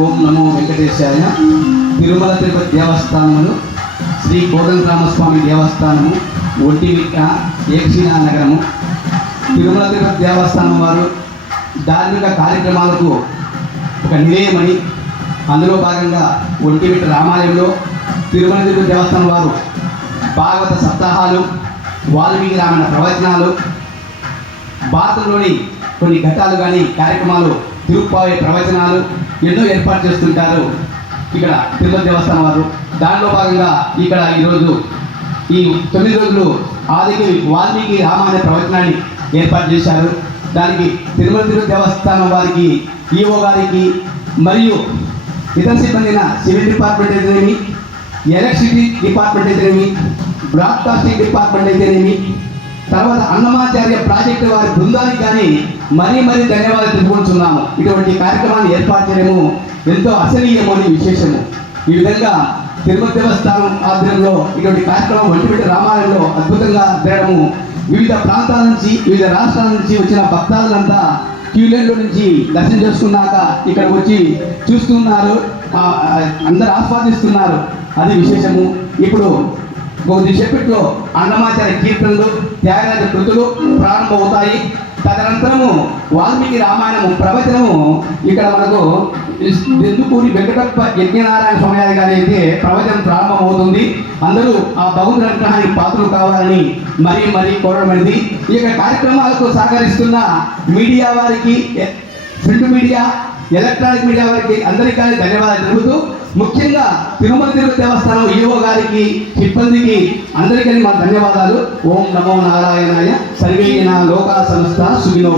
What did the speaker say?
ఓం నమో వెంకటేశాయ తిరుమల తిరుపతి దేవస్థానములు శ్రీ కోదండరామస్వామి దేవస్థానము ఒంటిమిట్ట ఏక్షినా నగరము. తిరుమల తిరుపతి దేవస్థానం వారు ధార్మిక కార్యక్రమాలకు ఒక నిలయమని అందులో భాగంగా ఒంటిమిట్ట రామాలయంలో తిరుమల తిరుపతి దేవస్థానం వారు భాగవత సప్తాహాలు వాల్మీకి రామాయణ ప్రవచనాలు భారతంలోని కొన్ని ఘట్టాలు కానీ కార్యక్రమాలు తిరుప్పావే ప్రవచనాలు ఎన్నో ఏర్పాటు చేస్తుంటారు ఇక్కడ తిరుపతి దేవస్థానం వారు. దానిలో భాగంగా ఇక్కడ ఈరోజు ఈ తొమ్మిది రోజులు ఆదికి వాల్మీకి రామాయణ ప్రవచనాన్ని ఏర్పాటు చేశారు. దానికి తిరుమల తిరుపతి దేవస్థానం వారికి ఈఓ గారికి మరియు ఇతర సిబ్బందిన సివిల్ డిపార్ట్మెంట్ అయితేనేమి ఎలక్ట్రిసిటీ డిపార్ట్మెంట్ అయితేనేమి బ్రాడ్కాస్టింగ్ డిపార్ట్మెంట్ అయితేనేమి తర్వాత అన్నమాచార్య ప్రాజెక్టు వారి బృందానికి కానీ మరీ మరీ ధన్యవాదాలు తెలుపుకుంటున్నాము ఇటువంటి కార్యక్రమాన్ని ఏర్పాటు చేయడము ఎంతో అసహనీయము అని విశేషము. ఈ విధంగా తిరుమల దేవస్థానం ఆధ్వర్యంలో ఇటువంటి కార్యక్రమం వంటిపెట్టి రామాలయంలో అద్భుతంగా జరగడము వివిధ ప్రాంతాల నుంచి వివిధ రాష్ట్రాల నుంచి వచ్చిన భక్తాదులంతా క్యూలైన్లో నుంచి దర్శనం చేసుకున్నాక ఇక్కడ వచ్చి చూస్తున్నారు అందరు ఆస్వాదిస్తున్నారు. అది విశేషము. ఇప్పుడు కొద్దిసేపట్లో అన్నమాచార్య కీర్తనలు త్యాగరాజ కృతులు ప్రారంభమవుతాయి. తదనంతరము వాల్మీకి రామాయణము ప్రవచనము ఇక్కడ మనకు దెందుకూరి వెంకటప్ప యజ్ఞనారాయణ స్వామి గారి అయితే ప్రవచనం ప్రారంభమవుతుంది. అందరూ ఆ భగవంతుడి అనుగ్రహానికి పాత్రలు కావాలని మరీ మరీ కోరడమైనది ఈ యొక్క కార్యక్రమాలకు సహకరిస్తున్న మీడియా వారికి ప్రింట్ మీడియా ఎలక్ట్రానిక్ మీడియా వారికి అందరికీ కానీ ధన్యవాదాలు తెలుపుతూ ముఖ్యంగా తిరుమల తిరుపతి దేవస్థానం ఈఓ గారికి సిబ్బందికి అందరికీ మా ధన్యవాదాలు. ఓం నమో నారాయణాయ. సర్వేన లోకా సంస్థ సుఖినో